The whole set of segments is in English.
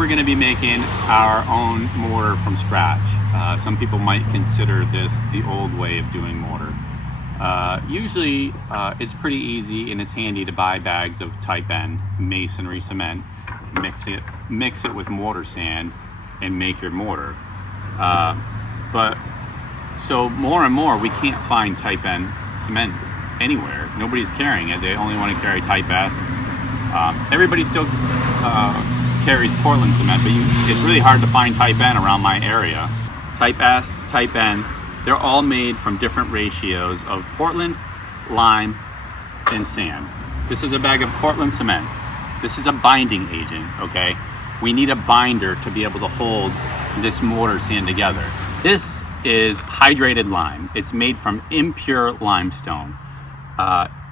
we're going to be making our own mortar from scratch. Some people might consider this the old way of doing mortar. Usually it's pretty easy and it's handy to buy bags of type N masonry cement, mix it with mortar sand and make your mortar. But so more and more we can't find type N cement anywhere. Nobody's carrying it. They only want to carry type S. Everybody still carries Portland cement, but it's really hard to find type N around my area. Type S, type N, they're all made from different ratios of Portland, lime, and sand. This is a bag of Portland cement. This is a binding agent, okay? We need a binder to be able to hold this mortar sand together. This is hydrated lime. It's made from impure limestone.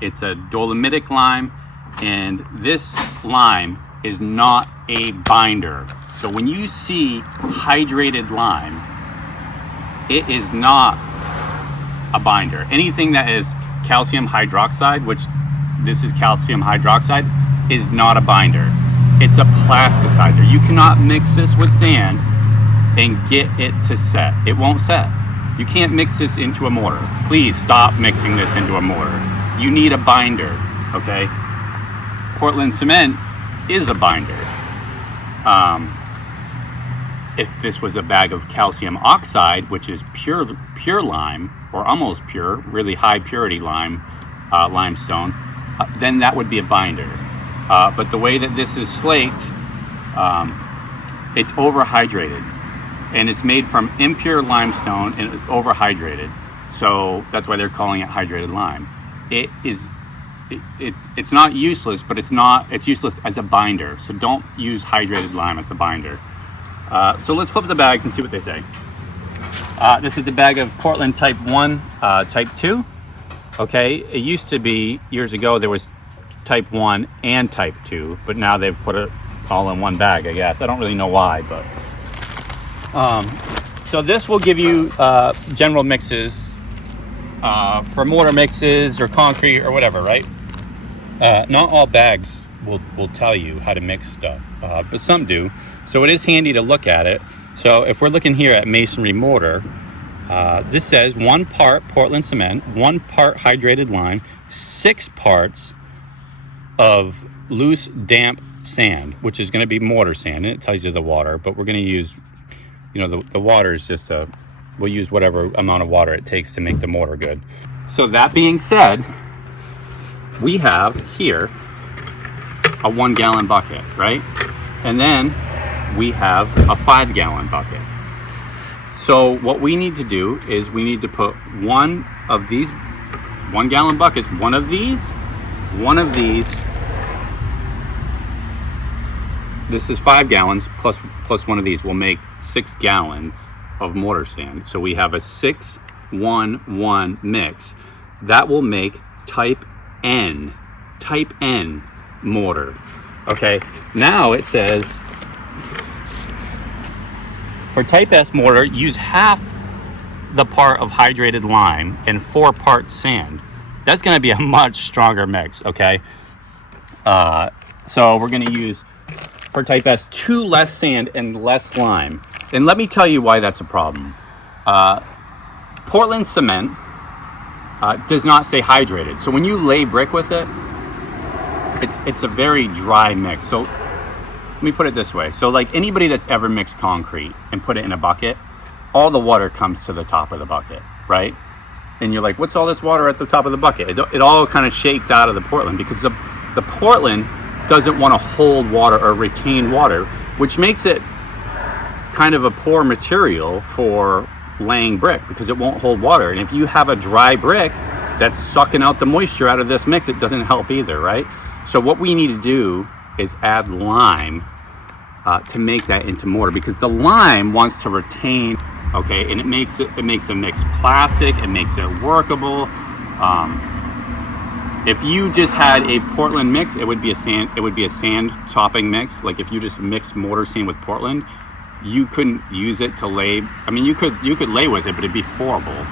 It's a dolomitic lime, and this lime is not a binder. So when you see hydrated lime, it is not a binder. Anything that is calcium hydroxide, which this is calcium hydroxide, is not a binder. It's a plasticizer. You cannot mix this with sand and get it to set. It won't set. You can't mix this into a mortar. Please stop mixing this into a mortar. You need a binder, okay? Portland cement is a binder. If this was a bag of calcium oxide, which is pure lime, or almost pure, really high purity lime, limestone, then that would be a binder. But the way that this is slaked, it's overhydrated, and it's made from impure limestone and it's overhydrated. So that's why they're calling it hydrated lime. It's not useless, but it's useless as a binder. So don't use hydrated lime as a binder. So let's flip the bags and see what they say. This is the bag of Portland type 1, type 2. Okay, it used to be, years ago, there was type 1 and type 2, but now they've put it all in one bag, I guess. I don't really know why, but... so this will give you general mixes for mortar mixes or concrete or whatever, right? Not all bags will tell you how to mix stuff, but some do. So it is handy to look at it. So if we're looking here at masonry mortar, this says 1 part Portland cement, 1 part hydrated lime, 6 parts of loose damp sand, which is going to be mortar sand, and it tells you the water, but we're going to use, the water is just we'll use whatever amount of water it takes to make the mortar good. So that being said, we have here a 1 gallon bucket, right? And then we have a 5 gallon bucket. So what we need to do is we need to put one of these 1 gallon buckets, one of these, this is 5 gallons plus one of these will make 6 gallons of mortar sand. So we have a 6-1-1 mix. That will make type N mortar. Okay, now it says for type S mortar, use half the part of hydrated lime and 4 parts sand. That's going to be a much stronger mix, okay? So we're going to use, for type S, 2 less sand and less lime. And let me tell you why that's a problem. Portland cement does not say hydrated. So when you lay brick with it, it's a very dry mix. So let me put it this way. So like anybody that's ever mixed concrete and put it in a bucket, all the water comes to the top of the bucket, right? And you're like, what's all this water at the top of the bucket? It all kind of shakes out of the Portland because the Portland doesn't want to hold water or retain water, which makes it kind of a poor material for laying brick because it won't hold water. And if you have a dry brick that's sucking out the moisture out of this mix, it doesn't help either, right? So what we need to do is add lime to make that into mortar, because the lime wants to retain, okay, and it makes the mix plastic, it makes it workable. If you just had a Portland mix, it would be a sand topping mix. Like if you just mixed mortar sand with Portland, you couldn't use it to lay. I mean, you could lay with it, but it'd be horrible.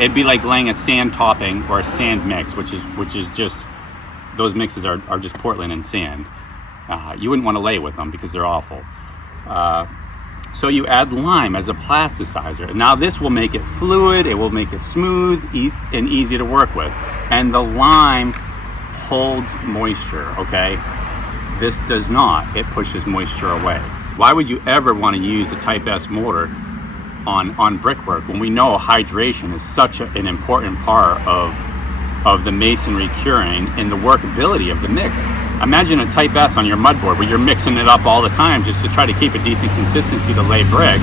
It'd be like laying a sand topping or a sand mix, which is just, those mixes are just Portland and sand. You wouldn't want to lay with them because they're awful. So you add lime as a plasticizer. Now this will make it fluid, it will make it smooth and easy to work with. And the lime holds moisture, okay? This does not, it pushes moisture away. Why would you ever want to use a Type S mortar on brickwork when we know hydration is such an important part of the masonry curing and the workability of the mix? Imagine a Type S on your mudboard where you're mixing it up all the time just to try to keep a decent consistency to lay brick,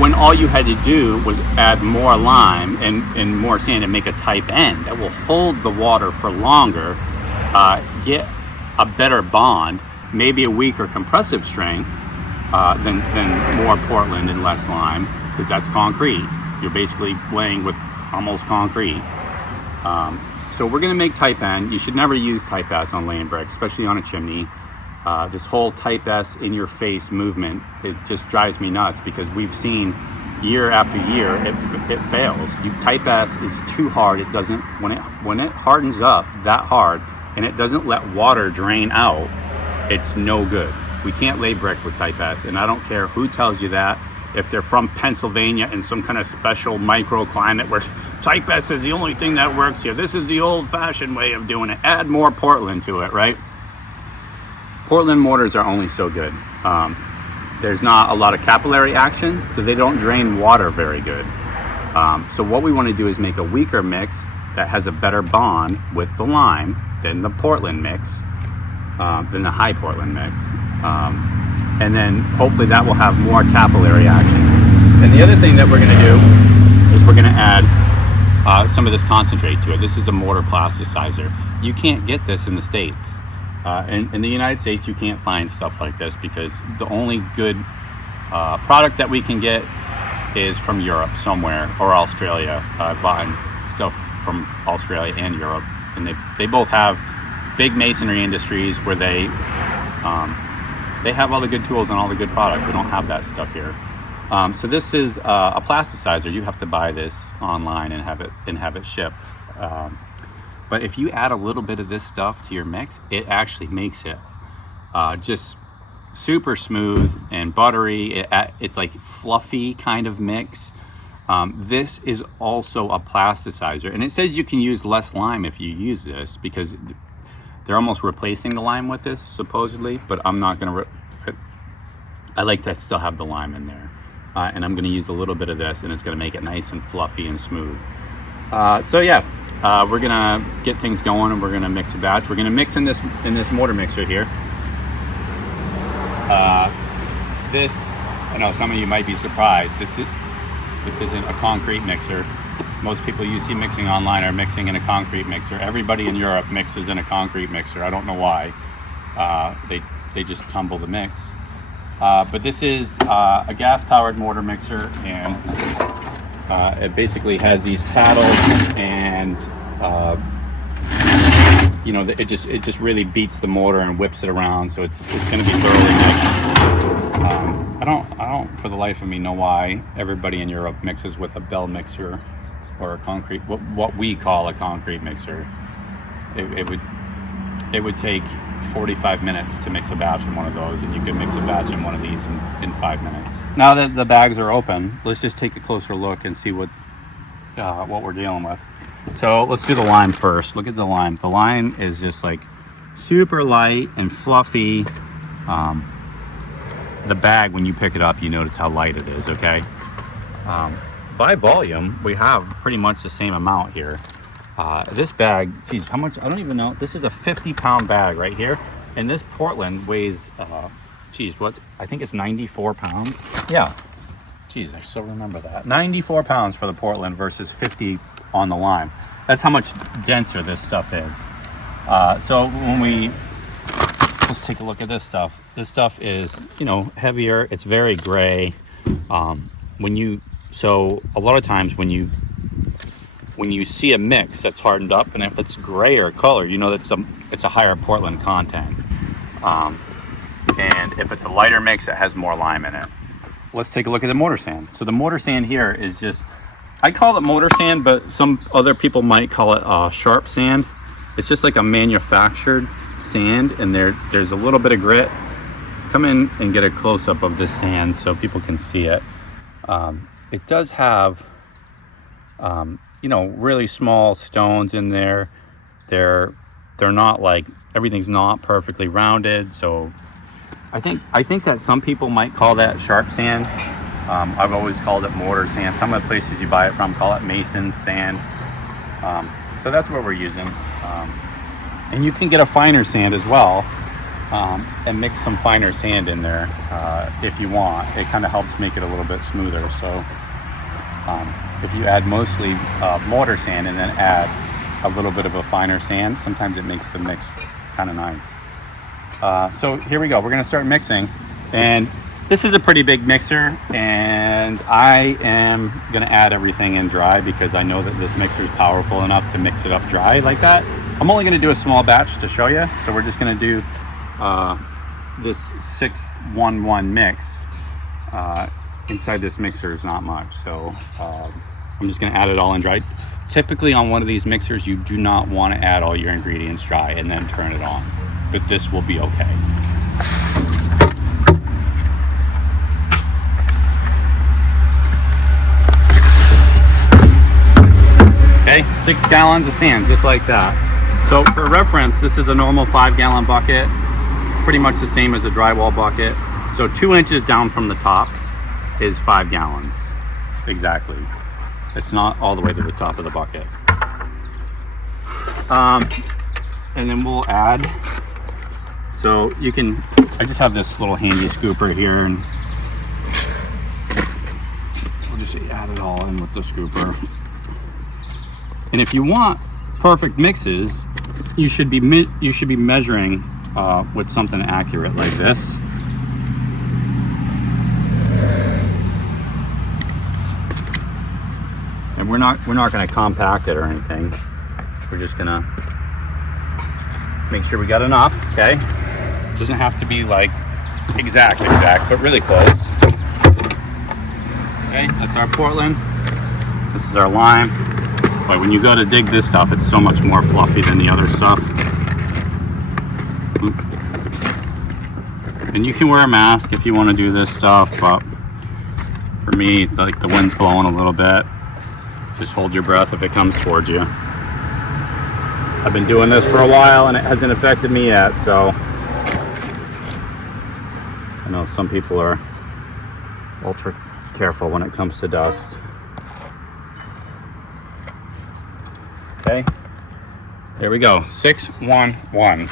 when all you had to do was add more lime and more sand and make a Type N that will hold the water for longer, get a better bond, maybe a weaker compressive strength than more Portland and less lime, because that's concrete. You're basically laying with almost concrete. So we're going to make Type N. You should never use Type S on laying brick, especially on a chimney. This whole Type S in your face movement, it just drives me nuts, because we've seen year after year it fails. Type S is too hard. It doesn't, when it hardens up that hard and it doesn't let water drain out, it's no good. We can't lay brick with Type S, and I don't care who tells you that. If they're from Pennsylvania in some kind of special microclimate where Type S is the only thing that works here, this is the old-fashioned way of doing it. Add more Portland to it, right? Portland mortars are only so good. There's not a lot of capillary action, so they don't drain water very good. So what we want to do is make a weaker mix that has a better bond with the lime than the Portland mix, than the high Portland mix. And then hopefully that will have more capillary action. And the other thing that we're going to do is we're going to add some of this concentrate to it. This is a mortar plasticizer. You can't get this in the States. In the United States, you can't find stuff like this, because the only good product that we can get is from Europe somewhere, or Australia. I've bought stuff from Australia and Europe, and they both have big masonry industries where they have all the good tools and all the good product. We don't have that stuff here. So this is a plasticizer. You have to buy this online and have it shipped. But if you add a little bit of this stuff to your mix, it actually makes it just super smooth and buttery. It's like fluffy kind of mix. This is also a plasticizer, and it says you can use less lime if you use this, because they're almost replacing the lime with this supposedly, but I'm not going to. I like to still have the lime in there, and I'm going to use a little bit of this, and it's going to make it nice and fluffy and smooth. So yeah, we're going to get things going, and we're going to mix a batch. We're going to mix in this mortar mixer here. I know some of you might be surprised. This isn't a concrete mixer. Most people you see mixing online are mixing in a concrete mixer. Everybody in Europe mixes in a concrete mixer. I don't know why. They just tumble the mix. But this is a gas-powered mortar mixer, and it basically has these paddles, and you know, it just really beats the mortar and whips it around, so it's going to be thoroughly mixed. I don't for the life of me know why everybody in Europe mixes with a bell mixer or a concrete, what we call a concrete mixer. It would take 45 minutes to mix a batch in one of those, and you could mix a batch in one of these in 5 minutes. Now that the bags are open, let's just take a closer look and see what we're dealing with. So let's do the lime first. Look at the lime. The lime is just like super light and fluffy. The bag, when you pick it up, you notice how light it is, okay? By volume, we have pretty much the same amount here. This bag, geez, how much? I don't even know. This is a 50-pound bag right here. And this Portland weighs, I think it's 94 pounds. Yeah, geez, I still remember that. 94 pounds for the Portland versus 50 on the lime. That's how much denser this stuff is. So let's take a look at this stuff. This stuff is, you know, heavier. It's very gray. So a lot of times when you see a mix that's hardened up, and if it's grayer color, you know that it's a higher Portland content. And if it's a lighter mix, it has more lime in it. Let's take a look at the mortar sand. So the mortar sand here is just, I call it mortar sand, but some other people might call it sharp sand. It's just like a manufactured sand, and there's a little bit of grit come in and get a close-up of this sand so people can see it. It does have, you know, really small stones in there. They're not like, everything's not perfectly rounded. So I think that some people might call that sharp sand. I've always called it mortar sand. Some of the places you buy it from call it mason sand. So that's what we're using. And you can get a finer sand as well, and mix some finer sand in there if you want. It kind of helps make it a little bit smoother. So if you add mostly mortar sand and then add a little bit of a finer sand, sometimes it makes the mix kind of nice. So here we go. We're going to start mixing, and this is a pretty big mixer, and I am going to add everything in dry because I know that this mixer is powerful enough to mix it up dry like that. I'm only going to do a small batch to show you, so we're just going to do this 6-1-1 mix. Inside this mixer is not much, so I'm just going to add it all in dry. Typically on one of these mixers, you do not want to add all your ingredients dry and then turn it on, but this will be okay. Okay, 6 gallons of sand, just like that. So for reference, this is a normal 5-gallon bucket. It's pretty much the same as a drywall bucket. So 2 inches down from the top is 5 gallons, exactly. It's not all the way to the top of the bucket. And then we'll add, so you can, I just have this little handy scooper here, and we'll just add it all in with the scooper. And if you want perfect mixes, you should be measuring with something accurate like this. And we're not going to compact it or anything. We're just going to make sure we got enough. Okay, it doesn't have to be like exact, but really close. Okay, that's our Portland. This is our lime. But when you go to dig this stuff, it's so much more fluffy than the other stuff. And you can wear a mask if you want to do this stuff, but for me, like the wind's blowing a little bit. Just hold your breath if it comes towards you. I've been doing this for a while and it hasn't affected me yet, so I know some people are ultra careful when it comes to dust. Okay, there we go, 6-1-1.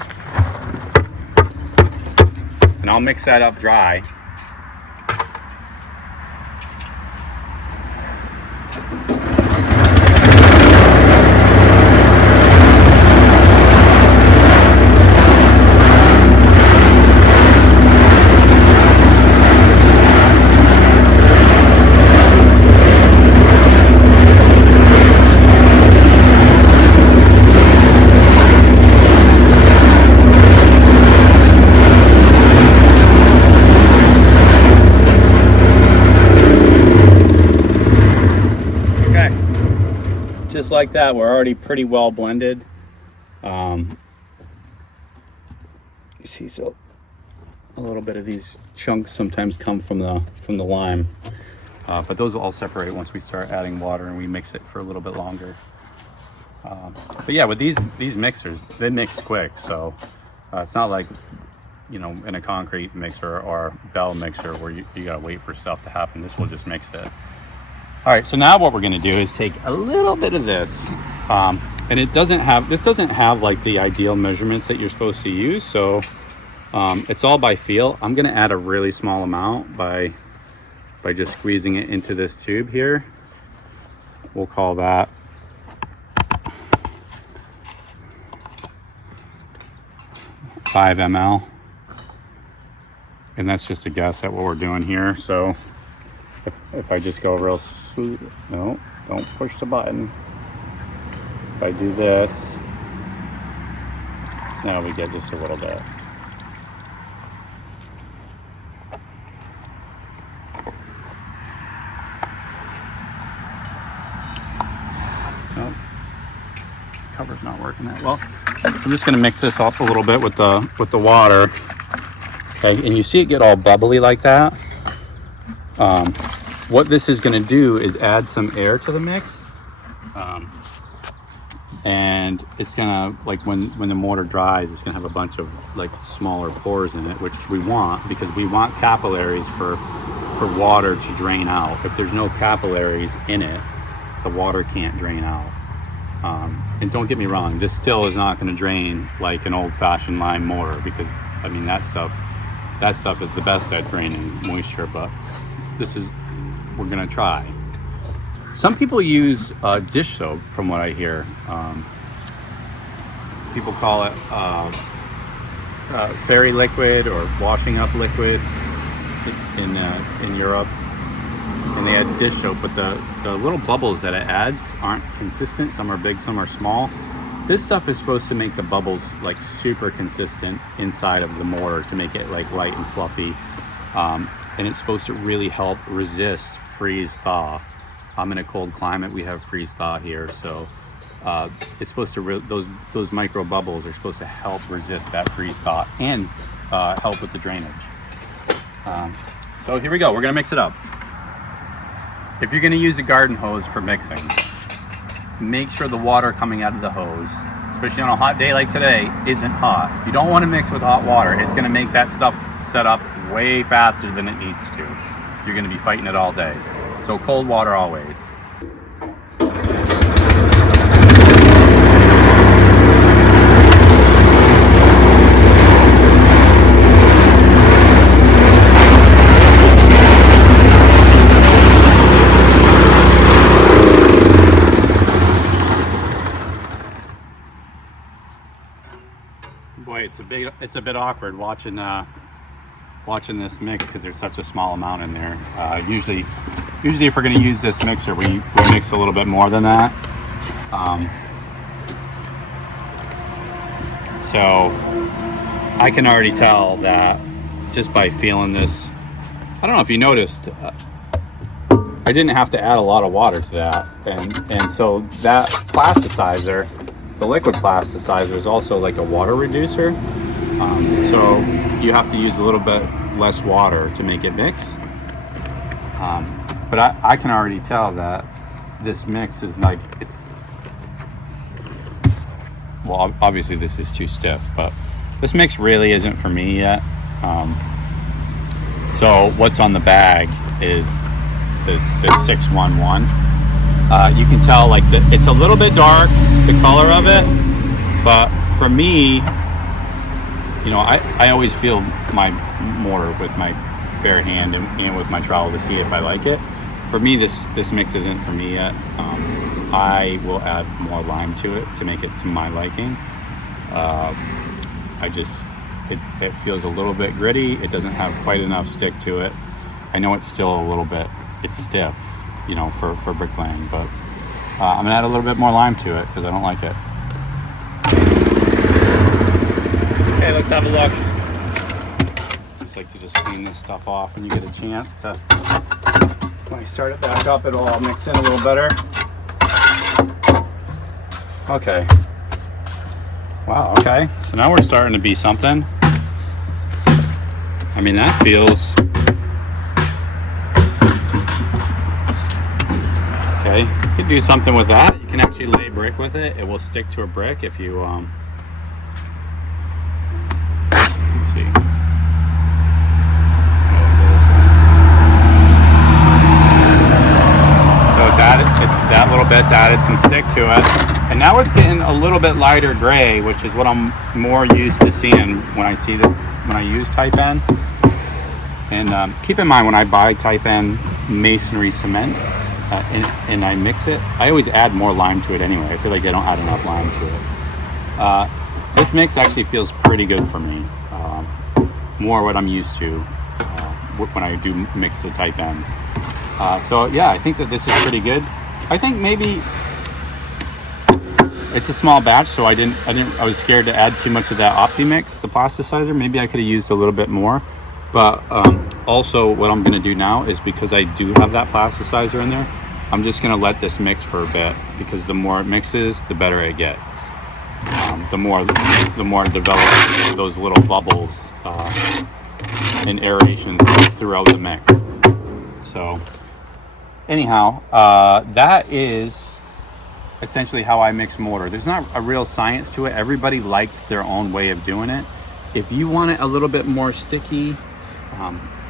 And I'll mix that up dry. Just like that, we're already pretty well blended. You see, so a little bit of these chunks sometimes come from the lime, but those will all separate once we start adding water and we mix it for a little bit longer. But yeah, with these mixers, they mix quick, so it's not like, you know, in a concrete mixer or bell mixer where you gotta wait for stuff to happen. This will just mix it. All right, so now what we're gonna do is take a little bit of this, and this doesn't have like the ideal measurements that you're supposed to use, so it's all by feel. I'm gonna add a really small amount by just squeezing it into this tube here. We'll call that 5 ml. And that's just a guess at what we're doing here. So if I just go real smooth, no, don't push the button. If I do this, now we get just a little bit. Cover's not working that well. I'm just going to mix this up a little bit with the water. Okay, and you see it get all bubbly like that. What this is going to do is add some air to the mix. And it's gonna, like when the mortar dries, it's gonna have a bunch of like smaller pores in it, which we want because we want capillaries for water to drain out. If there's no capillaries in it, the water can't drain out. And don't get me wrong, this still is not going to drain like an old-fashioned lime mortar, because I mean that stuff is the best at draining moisture. But we're going to try. Some people use dish soap, from what I hear. People call it fairy liquid or washing up liquid in Europe, and they add dish soap, but the little bubbles that it adds aren't consistent. Some are big, some are small. This stuff is supposed to make the bubbles like super consistent inside of the mortar to make it like light and fluffy, and it's supposed to really help resist freeze thaw. In a cold climate, we have freeze thaw here, so it's supposed to those micro bubbles are supposed to help resist that freeze thaw and help with the drainage. So here we go. We're gonna mix it up. If you're gonna use a garden hose for mixing, make sure the water coming out of the hose, especially on a hot day like today, isn't hot. You don't want to mix with hot water. It's gonna make that stuff set up way faster than it needs to. You're gonna be fighting it all day. So cold water always. Boy, it's a bit awkward watching this mix because there's such a small amount in there. Usually if we're going to use this mixer, we mix a little bit more than that. So I can already tell that just by feeling this. I don't know if you noticed, I didn't have to add a lot of water to that, and so that plasticizer, the liquid plasticizer, is also like a water reducer. So you have to use a little bit less water to make it mix. But I can already tell that this mix is like, well, obviously this is too stiff, but this mix really isn't for me yet. So what's on the bag is the 611. You can tell like it's a little bit dark, the color of it, but for me, you know, I always feel my mortar with my bare hand and with my trowel to see if I like it. For me, this mix isn't for me yet. I will add more lime to it to make it to my liking. It feels a little bit gritty. It doesn't have quite enough stick to it. I know it's still a little bit, it's stiff, you know, for bricklaying, but I'm gonna add a little bit more lime to it because I don't like it. Okay, let's have a look. Just like to just clean this stuff off when you get a chance to. When I start it back up, it'll all mix in a little better. Okay. Wow, okay. So now we're starting to be something. I mean, that feels... Okay, you can do something with that. You can actually lay brick with it. It will stick to a brick if you, let's see. So it's added, that little bit's added some stick to it. And now it's getting a little bit lighter gray, which is what I'm more used to seeing when I use Type N. And keep in mind, when I buy Type N masonry cement and I mix it, I always add more lime to it anyway. I feel like I don't add enough lime to it. This mix actually feels pretty good for me. More what I'm used to when I do mix the Type N. So yeah, I think that this is pretty good. I think maybe it's a small batch, so I was scared to add too much of that Optimix, the plasticizer. Maybe I could have used a little bit more. But also what I'm gonna do now is, because I do have that plasticizer in there, I'm just gonna let this mix for a bit, because the more it mixes, the better it gets. The more it develops those little bubbles and aeration throughout the mix. So anyhow, that is essentially how I mix mortar. There's not a real science to it. Everybody likes their own way of doing it. If you want it a little bit more sticky,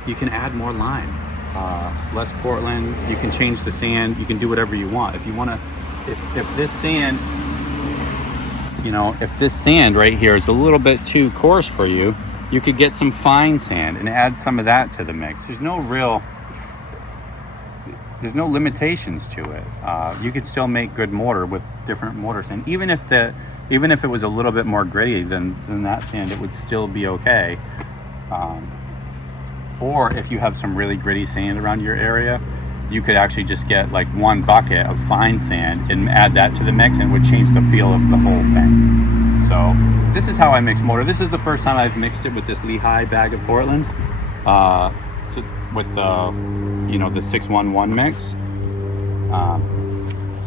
you can add more lime, less Portland. You can change the sand. You can do whatever you want. If you want to, if this sand, if this sand right here is a little bit too coarse for you, you could get some fine sand and add some of that to the mix. There's no limitations to it. You could still make good mortar with different mortar sand. Even if it was a little bit more gritty than that sand, it would still be okay. Or if you have some really gritty sand around your area, you could actually just get like one bucket of fine sand and add that to the mix, and it would change the feel of the whole thing. So this is how I mix mortar. This is the first time I've mixed it with this Lehigh bag of Portland, with the 611 mix.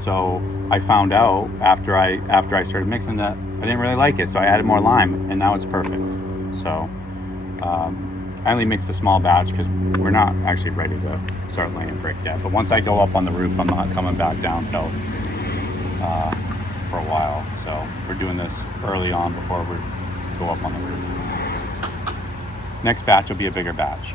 So I found out after I started mixing that I didn't really like it, so I added more lime, and now it's perfect. So I only mixed a small batch because we're not actually ready to start laying brick yet. But once I go up on the roof, I'm not coming back down till for a while. So we're doing this early on before we go up on the roof. Next batch will be a bigger batch.